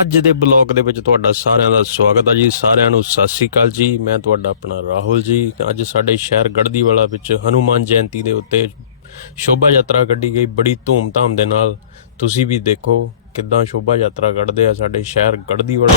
ਅੱਜ ਦੇ ਬਲੌਗ ਦੇ ਵਿੱਚ ਤੁਹਾਡਾ ਸਾਰਿਆਂ ਦਾ ਸਵਾਗਤ ਹੈ ਜੀ। ਸਾਰਿਆਂ ਨੂੰ ਸਤਿ ਸ੍ਰੀ ਅਕਾਲ ਜੀ। ਮੈਂ ਤੁਹਾਡਾ ਆਪਣਾ ਰਾਹੁਲ ਜੀ। ਅੱਜ ਸਾਡੇ ਸ਼ਹਿਰ ਗੜਦੀਵਾਲਾ ਵਿੱਚ ਹਨੂਮਾਨ ਜਯੰਤੀ ਦੇ ਉੱਤੇ ਸ਼ੋਭਾ ਯਾਤਰਾ ਕੱਢੀ ਗਈ। ਬੜੀ ਧੂਮ-ਧਾਮ ਦੇ ਨਾਲ ਤੁਸੀਂ ਵੀ ਦੇਖੋ ਕਿੱਦਾਂ ਸ਼ੋਭਾ ਯਾਤਰਾ ਕੱਢਦੇ ਆ ਸਾਡੇ ਸ਼ਹਿਰ ਗੜਦੀਵਾਲਾ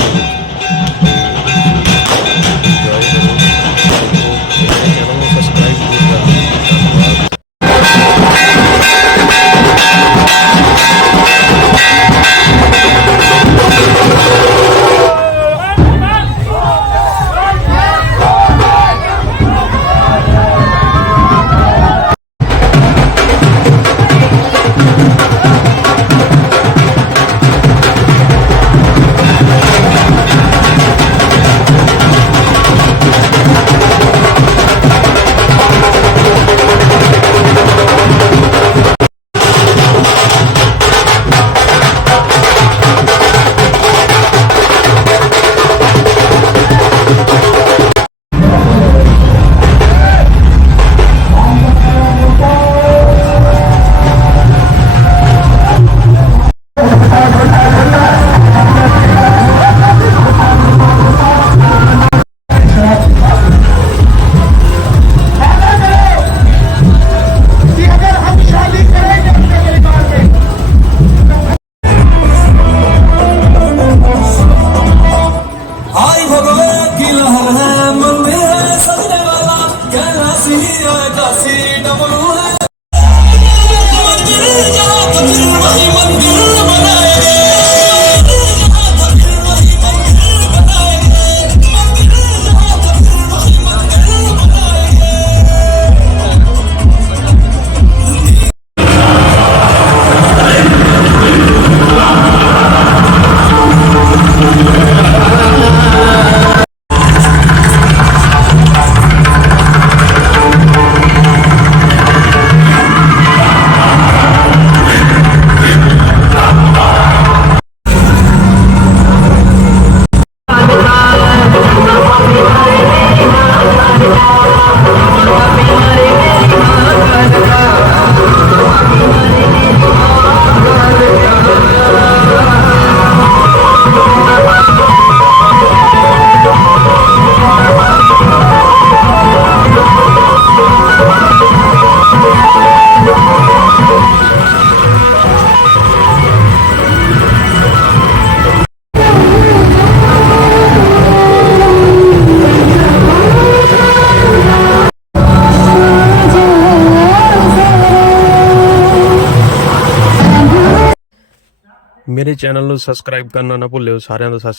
ਮੇਰੇ ਚੈਨਲ ਨੂੰ ਸਬਸਕ੍ਰਾਈਬ ਕਰਨਾ ਨਾ ਭੁੱਲਿਓ ਸਾਰਿਆਂ ਦਾ ਸਤਿ